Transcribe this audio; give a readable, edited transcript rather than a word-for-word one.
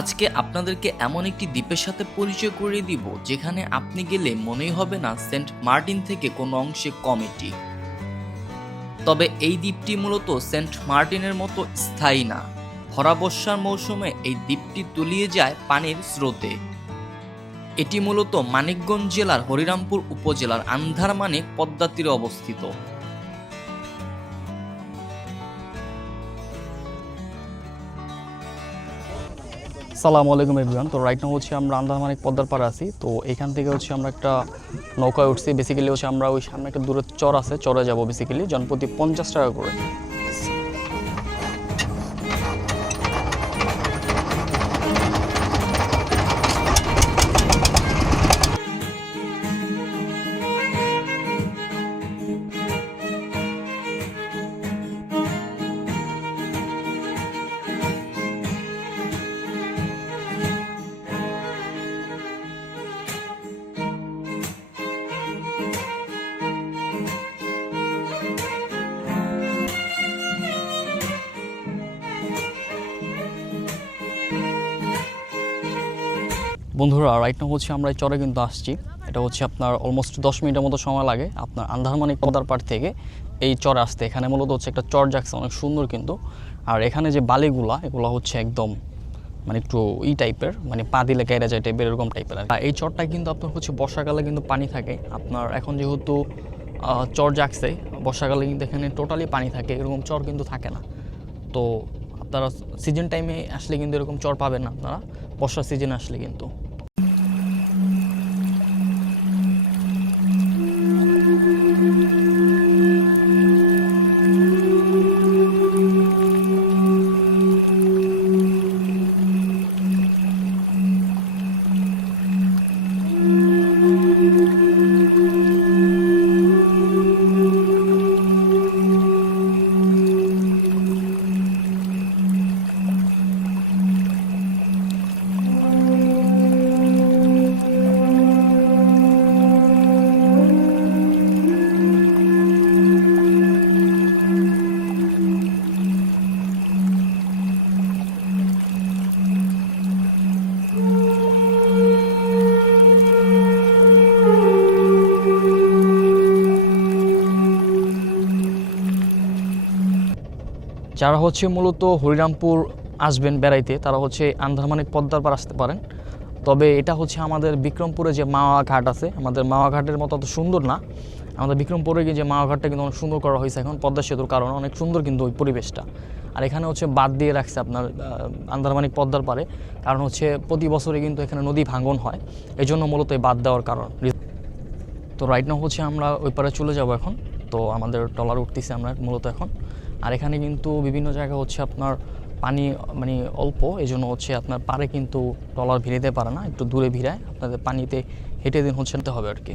আজকে আপনাদেরকে এমন একটি দ্বীপের সাথে পরিচয় করিয়ে দিব যেখানে আপনি গেলে মনেই হবে না সেন্ট মার্টিন থেকে কোনো অংশে কম এটি। তবে এই দ্বীপটি মূলত সেন্ট মার্টিনের মতো স্থায়ী না। ভরা বর্ষার মৌসুমে এই দ্বীপটি তলিয়ে যায় পানির স্রোতে। এটি মূলত মানিকগঞ্জ জেলার হরিরামপুর উপজেলার আন্ধারমানিক পদ্মা তীরে অবস্থিত। সালামু আলাইকুম এভরিওয়ান। তো রাইট নাও হচ্ছে আমরা আন্দারমানিক পদ্মার পাড়ে আছি। তো এখান থেকে হচ্ছে আমরা একটা নৌকায় উঠছি। বেসিক্যালি হচ্ছে আমরা ওই সামনে একটা দূরে চর আছে, চরে যাব বেসিক্যালি জনপ্রতি 50 টাকা করে। বন্ধুরা রাইট নাও হচ্ছে আমরা এই চরে কিন্তু আসছি। এটা হচ্ছে আপনার অলমোস্ট 10 মিনিটের মতো সময় লাগে আপনার আন্দারমানিক পদ্মার পাড় থেকে এই চরে আসতে। এখানে মূলত হচ্ছে একটা চর জাগছে, অনেক সুন্দর কিন্তু। আর এখানে যে বালিগুলা এগুলো হচ্ছে একদম মানে একটু টাইপের, মানে পা দিলে কেটে যায় টাইপের, এরকম টাইপের। আর এই চরটা কিন্তু আপনার হচ্ছে বর্ষাকালে কিন্তু পানি থাকে। আপনার এখন যেহেতু চর জাগছে, বর্ষাকালে কিন্তু এখানে টোটালি পানি থাকে, এরকম চর কিন্তু থাকে না। তো আপনারা সিজন টাইমে আসলে কিন্তু এরকম চর পাবেন না আপনারা, বর্ষার সিজনে আসলে কিন্তু। যারা হচ্ছে মূলত হরিরামপুর আসবেন বেড়াইতে, তারা হচ্ছে আন্দারমানিক পদ্মার পার আসতে পারেন। তবে এটা হচ্ছে আমাদের বিক্রমপুরে যে মাওয়া ঘাট আছে, আমাদের মাওয়া ঘাটের মতো অত সুন্দর না। আমাদের বিক্রমপুরে গিয়ে যে মাওয়া ঘাটটা কিন্তু অনেক সুন্দর করা হয়েছে এখন পদ্মা সেতুর কারণে, অনেক সুন্দর কিন্তু ওই পরিবেশটা। আর এখানে হচ্ছে বাঁধ দিয়ে রাখছে আপনার আন্দারমানিক পদ্মার পারে, কারণ হচ্ছে প্রতি বছরে কিন্তু এখানে নদী ভাঙন হয়, এই জন্য মূলত এই বাঁধ দেওয়ার কারণ। তো রাইট নাও হচ্ছে আমরা ওই পারে চলে যাব এখন। তো আমাদের ট্রলার উঠতেছি আমরা মূলত এখন। আর এখানে কিন্তু বিভিন্ন জায়গা হচ্ছে আপনার পানি মানে অল্প, এই জন্য হচ্ছে আপনার পারে কিন্তু ট্রলার ভিড়াতে পারে না, একটু দূরে ভিড়ায়, আপনাদের পানিতে হেঁটে দিন হচ্ছে হবে আর কি।